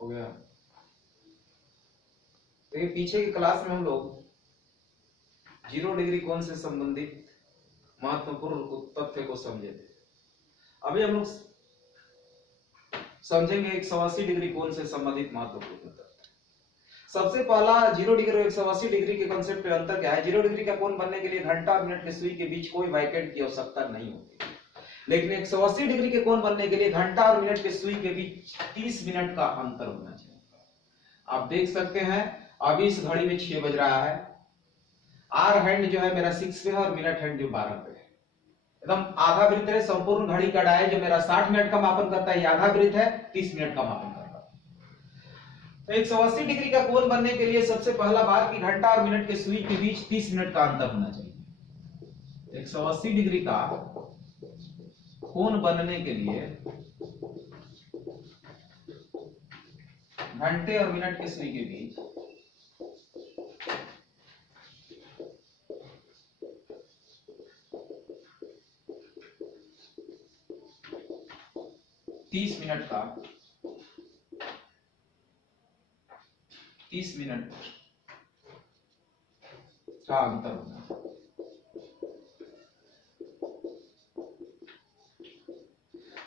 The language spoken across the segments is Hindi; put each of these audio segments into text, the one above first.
हो गया। तो ये पीछे की क्लास में हम लोग 0 डिग्री कोण से संबंधित महत्वपूर्ण तथ्य को समझे थे। अभी हम लोग समझेंगे 180 डिग्री कोण से संबंधित महत्वपूर्ण तथ्य। सबसे पहला 0 डिग्री और 180 डिग्री के कांसेप्ट में अंतर क्या है। 0 डिग्री का कोण बनने के लिए घंटा और मिनट के सुई के बीच कोई वाइकेंट की आवश्यकता नहीं होती, लेकिन 180 डिग्री के कोण बनने के लिए घंटा और मिनट के सुई के बीच 30 मिनट का अंतर होना चाहिए। आप देख सकते हैं अभी इस घड़ी में 6 बज रहा है, आर हैंड जो है मेरा 6 पे है और मिनट हैंड जो 12 पे है। एकदम आधा वृत्त है। संपूर्ण घड़ी का डायल जो मेरा 60 मिनट का मापन करता है, ये आधा वृत्त है, 30 मिनट का मापन करता है। तो 180 डिग्री का कोण बनने के लिए सबसे पहला बात कि घंटा और मिनट के सुई के बीच 30 मिनट का अंतर होना चाहिए। 180 डिग्री का कोण बनने के लिए घंटे और मिनट के सुई के बीच 30 मिनट का 30 मिनट का अंतर होना।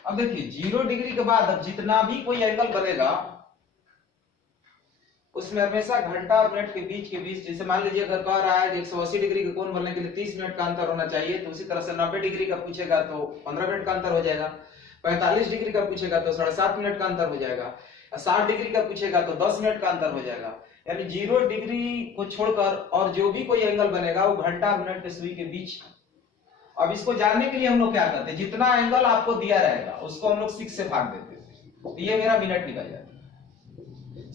अब देखिए 0 डिग्री के बाद अब जितना भी कोई एंगल बनेगा उसमें हमेशा घंटा और मिनट के बीच जैसे मान लीजिए अगर कह रहा है कि 180 डिग्री के कोण बनने के लिए 30 मिनट का अंतर होना चाहिए, तो उसी तरह से 90 डिग्री का पूछेगा तो 15 मिनट का अंतर हो जाएगा, 45 डिग्री का पूछेगा तो 7.5 मिनट का अंतर हो जाएगा, 60 डिग्री का पूछेगा तो 10 मिनट का अंतर हो जाएगा। यानी 0 डिग्री को छोड़कर और जो भी कोई एंगल बनेगा वो घंटा और मिनट के सुई के बीच। अब इसको जानने के लिए हम लोग क्या करते हैं, जितना एंगल आपको दिया रहेगा उसको हम लोग 6 से भाग देते हैं, तो ये मेरा मिनट निकल जाता है।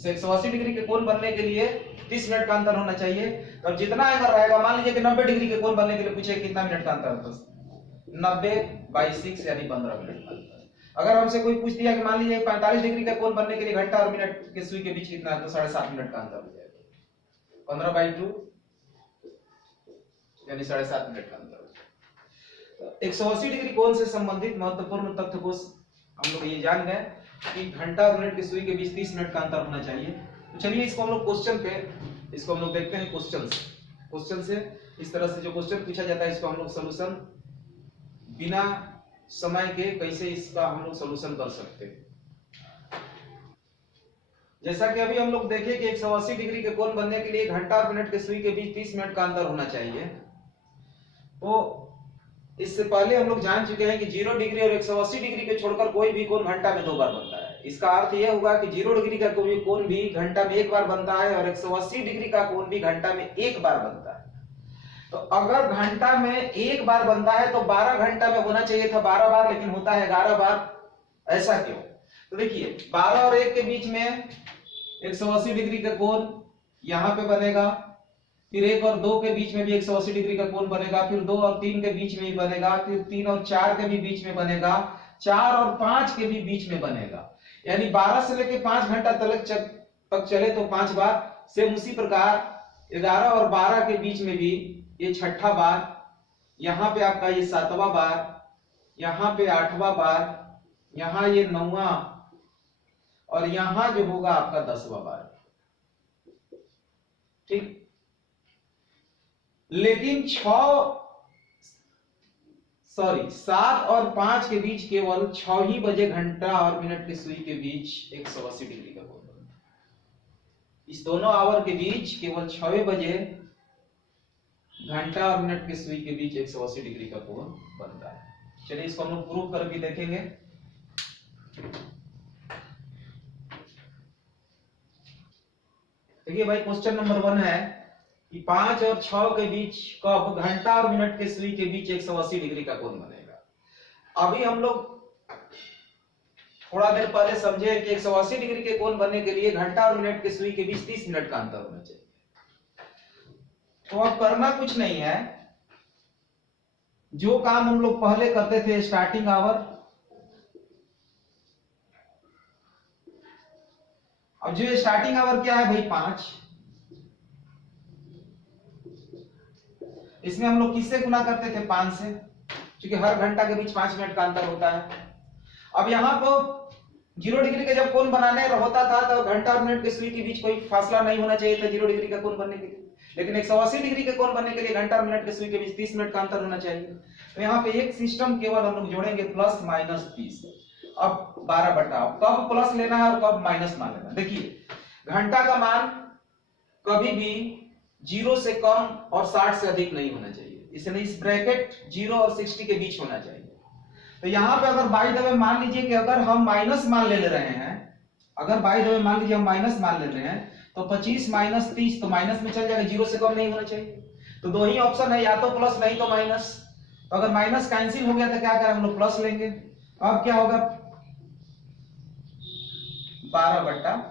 180 डिग्री के कोण बनने के लिए 30 मिनट का अंतर होना चाहिए। तो जितना एंगल रहेगा, मान लीजिए कि 90 डिग्री के कोण बनने के लिए पूछे कितना मिनट का अंतर होता है, 90/6 यानी 15 मिनट का अंतर। अगर हमसे कोई पूछ दिया कि मान लीजिए 45 डिग्री का कोण बनने के लिए घंटा और मिनट के सुई के बीच कितना है, तो 7.5 मिनट का अंतर हो जाएगा। 15/2 यानी 7.5 मिनट का अंतर हो जाएगा। 180 डिग्री कोण से संबंधित महत्वपूर्ण तथ्य को हम लोग ये जान गए कि घंटा और मिनट के सुई के बीच 30 मिनट का अंतर होना चाहिए। तो चलिए इसको हम लोग इसको हम लोग देखते हैं क्वेश्चन से। इस तरह से जो क्वेश्चन पूछा जाता है इसको हम लोग सोल्यूशन बिना समय के कैसे इसका हम लोग सोल्यूशन कर सकते हैं। जैसा कि अभी हम लोग देखें कि 180 डिग्री के कोण बनने के लिए घंटा और मिनट के सुई के बीच 30 मिनट का अंतर होना चाहिए। तो इससे पहले हम लोग जान चुके हैं कि 0 डिग्री और 180 डिग्री के छोड़कर कोई भी कोण घंटा में 2 बार बनता है। इसका अर्थ यह होगा कि 0 डिग्री का कोई कोण भी घंटा में 1 बार बनता है और 180 डिग्री का कोण भी घंटा में 1 बार बनता है। तो अगर घंटा में 1 बार बनता है तो 12 घंटा में होना चाहिए था 12 बार, लेकिन होता है 11 बार। ऐसा क्यों? तो देखिए 12 और 1 के बीच में 180 डिग्री का कोण यहां पे बनेगा, फिर 1 और 2 के बीच में भी 180 डिग्री का कोण बनेगा, फिर 2 और 3 के बीच में भी बनेगा, फिर 3 और 4 के भी बीच में बनेगा, 4 और 5 के भी बीच में बनेगा। यानी 12 से लेकर 5 घंटा तक चले तो 5 बार। सेम उसी प्रकार 11 और 12 के बीच में भी ये 6ठा बार, यहां पे आपका ये 7वां बार, यहां पे 8वां बार, यहां ये 9वां और यहां जो होगा आपका 10वां बार। ठीक, लेकिन 7 और 5 के बीच केवल 6 ही बजे घंटा और मिनट के सुई के बीच 180 डिग्री का कोण बनता है। इस दोनों आवर के बीच केवल 6 बजे घंटा और मिनट के सुई के बीच 180 डिग्री का कोण बनता है। चलिए इसको हम लोग प्रूव करके देखेंगे। देखिए भाई क्वेश्चन नंबर 1 है कि 5 और 6 के बीच कब घंटा और मिनट के सुई के बीच 180 डिग्री का कोण बनेगा। अभी हम लोग थोड़ा देर पहले समझे कि 180 डिग्री के कोण बनने के लिए घंटा और मिनट के सुई के बीच 30 मिनट का अंतर होना चाहिए। तो अब करना कुछ नहीं है, जो काम हम लोग पहले करते थे स्टार्टिंग आवर, अब जो स्टार्टिंग आवर क्या है भाई 5, इसमें हम लोग किससे गुना करते थे 5 से, क्योंकि हर घंटा के बीच 5 मिनट का अंतर होता है। अब यहां पर 0 डिग्री का जब कोण बनाने होता था तो घंटा और मिनट के सुई के बीच कोई फासला नहीं होना चाहिए था 0 डिग्री का कोण बनने के लिए, लेकिन 180 डिग्री के कोण बनने के लिए घंटा और मिनट के सुई के बीच 30 मिनट का अंतर होना चाहिए। तो यहाँ पे एक सिस्टम केवल हम लोग जोड़ेंगे प्लस माइनस 30। अब 12/, कब प्लस लेना है और कब माइनस मान लेना। देखिए घंटा का मान कभी भी 0 से कम और 60 से अधिक नहीं होना चाहिए, इसलिए इस ब्रैकेट 0 और 60 के बीच होना चाहिए। तो यहाँ पे अगर बाय द वे मान लीजिए कि अगर हम माइनस मान ले रहे हैं, अगर बाय द वे मान लीजिए हम माइनस मान ले रहे हैं तो 25 माइनस 30 तो माइनस में चल जाएगा, 0 से कम नहीं होना चाहिए। तो दो ही ऑप्शन है, या तो प्लस नहीं तो माइनस। तो अगर माइनस कैंसिल हो गया तो क्या करें हम लोग प्लस लेंगे। अब क्या होगा 12/11,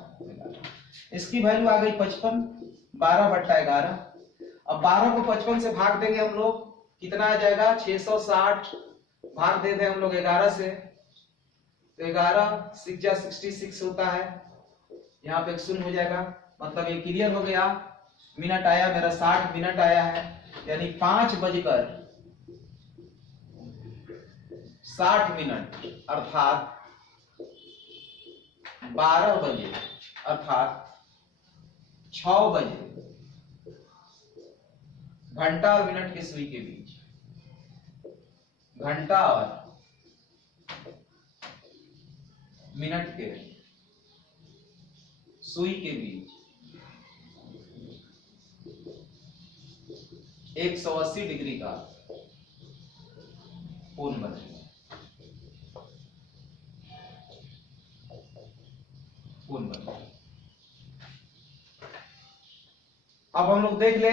इसकी वैल्यू आ गई 55, 12/11। अब 12 को 55 से भाग देंगे हम लोग, कितना आ जाएगा 660, भाग दे दें हम लोग 11 से, तो 11 6 जा 66 होता है, यहाँ पे 0 हो जाएगा। मतलब ये क्लियर हो गया। मिनट आया मेरा 60 मिनट आया है, यानी 5:60 अर्थात 12 बजे अर्थात 6 बजे घंटा और मिनट के सुई के बीच, घंटा और मिनट के सुई के बीच 180 डिग्री का कोण बनेगा। अब हम लोग देख ले,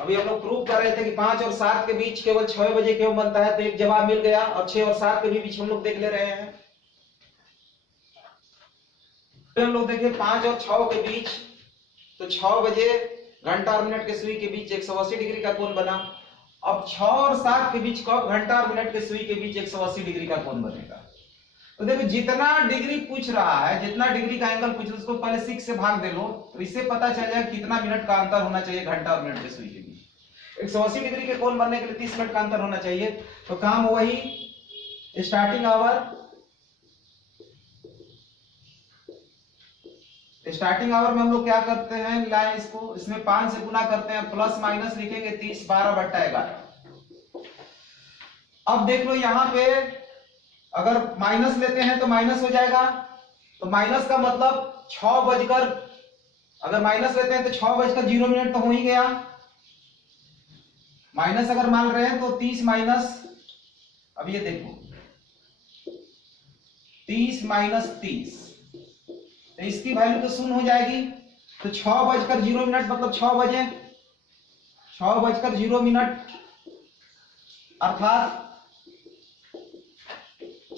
अभी हम लोग प्रूव कर रहे थे कि 5 और 7 के बीच केवल 6 बजे क्यों बनता है, तो एक जवाब मिल गया। और 6 और 7 के भी बीच हम लोग देख ले रहे हैं। फिर हम लोग देखें 5 और 6 के बीच, तो 6 बजे घंटा और मिनट के सुई के बीच 180 डिग्री का कोण बना। अब 6 और 7 के बीच कब घंटा और मिनट के सुई के बीच 180 डिग्री का कोण बनेगा। तो देखो जितना डिग्री पूछ रहा है, जितना डिग्री का एंगल पूछ रहा है, उसको पहले 6 से भाग दे लो, तो इससे पता चल जाएगा कितना मिनट का अंतर होना चाहिए घंटा और मिनट के सुई के बीच। 180 डिग्री के कोण बनने के लिए 30 मिनट का अंतर होना चाहिए। तो काम वही, स्टार्टिंग आवर में हम लोग क्या करते हैं, लाइन इसको इसमें 5 से गुना करते हैं, प्लस माइनस लिखेंगे 30, 12/11। अब देख लो यहाँ पे अगर माइनस लेते हैं तो माइनस हो जाएगा, तो माइनस का मतलब 6 बजकर, अगर माइनस लेते हैं तो 6:0 तो हो ही गया। माइनस अगर मान रहे हैं तो 30 माइनस, अब ये देखो 30 माइनस 30, तो इसकी वैल्यू तो 0 हो जाएगी। तो 6:0 मतलब 6 बजे, 6:0 अर्थात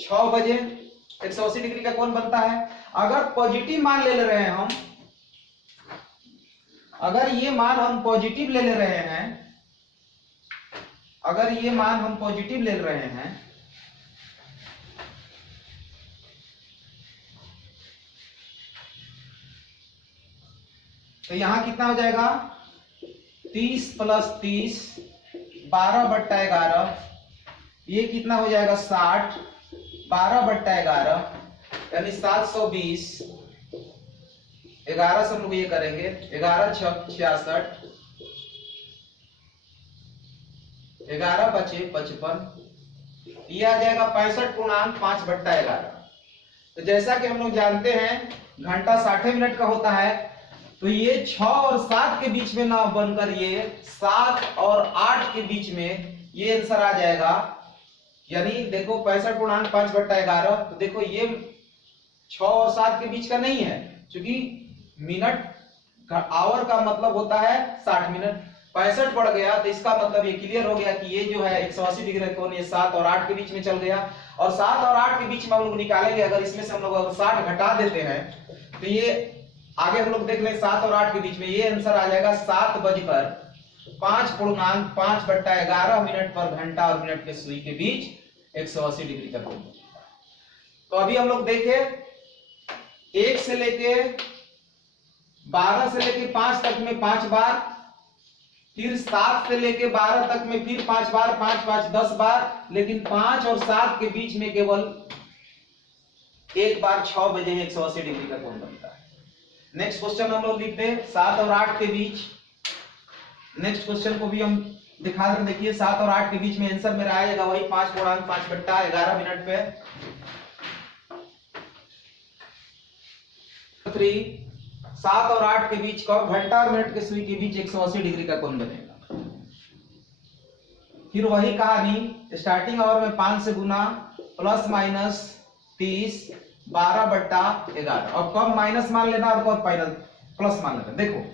6 बजे 180 डिग्री का कोण बनता है। अगर पॉजिटिव मान ले रहे हैं हम, अगर ये मान हम पॉजिटिव ले रहे हैं, अगर ये मान हम पॉजिटिव ले रहे हैं, तो यहां कितना हो जाएगा 30 + 30, 12/11, ये कितना हो जाएगा 60, 12/11 यानी 720। 11 से हम लोग ये करेंगे, 11 × 6 = 66, 11 बचे 55, ये आ जाएगा 65.5/11। तो जैसा कि हम लोग जानते हैं घंटा 60 मिनट का होता है, तो ये 6 और 7 के बीच में ना बनकर ये 7 और 8 के बीच में ये आंसर आ जाएगा। यानी देखो 65.5/11, तो देखो ये 6 और 7 के बीच का नहीं है, क्योंकि मिनट आवर का मतलब होता है 60 मिनट। 65 पड़ गया तो इसका मतलब ये क्लियर हो गया कि ये जो है 180 डिग्री का कोण ये 7 और 8 के बीच में चल गया। और 7 और 8 के बीच में हम लोग निकालेंगे, अगर इसमें से हम लोग 60 घटा देते हैं तो ये आगे हम लोग देख लें 7 और 8 के बीच में ये आंसर आ जाएगा 7:05.5/11 मिनट पर घंटा और मिनट के सुई के बीच 180 डिग्री का कोण। तो अभी हम लोग देखें 1 से लेके 12 से लेके 5 तक में 5 बार, फिर 7 से लेके 12 तक में फिर 5 बार, 5 5 10 बार, लेकिन 5 और 7 के बीच में केवल एक बार 6 बजे 180 डिग्री का कोण बनता है। नेक्स्ट क्वेश्चन हम लोग लिखते हैं 7 और 8 के बीच। नेक्स्ट क्वेश्चन को भी हम दिखा दें, देखिए 7 और 8 के बीच में आंसर मेरा आएगा वही 5/5/11 मिनट पे 7 और 8 के बीच का घंटा और मिनट के सुई के बीच 180 डिग्री का कोण बनेगा। फिर वही कहानी स्टार्टिंग आवर में 5 से गुना प्लस माइनस 30 12/11। अब कब माइनस मान लेना और कब फाइनल प्लस मान लेना। देखो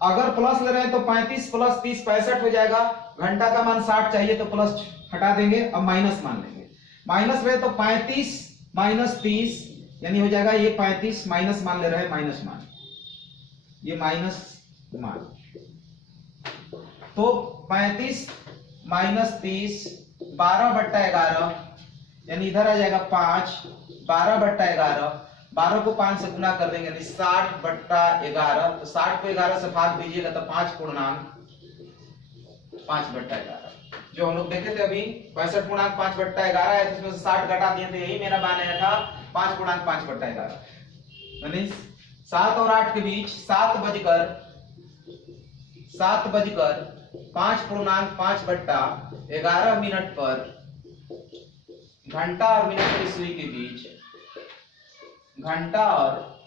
अगर प्लस ले रहे हैं तो 35 प्लस 30 65 हो जाएगा। घंटा का मान 60 चाहिए तो प्लस हटा देंगे, अब माइनस मान लेंगे। माइनस रहे तो 35 माइनस 30 यानी हो जाएगा ये 35 माइनस मान ले रहे हैं, माइनस मान, ये माइनस मान, तो 35 माइनस 30 12/11 यानी इधर आ जाएगा 5 12/11। 12 को 5 से गुना कर देंगे यानी 60/11। तो 60 को 11 से भाग दीजिएगा तो 5/5/11 जो हम लोग देखे थे अभी 65/5/11 है, तो उसमें से 60 घटा दिए थे, यही मेरा मान आया था 5/5/11। यानी 7 और 8 के बीच 7:05/5/11 मिनट पर घंटा और मिनट की सुई के बीच, घंटा और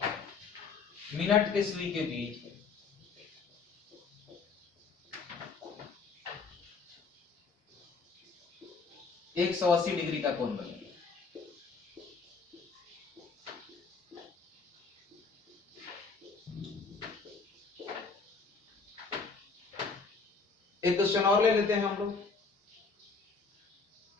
मिनट के सुई के बीच 180 डिग्री का कोण बनेगा। एक क्वेश्चन और ले लेते हैं हम लोग।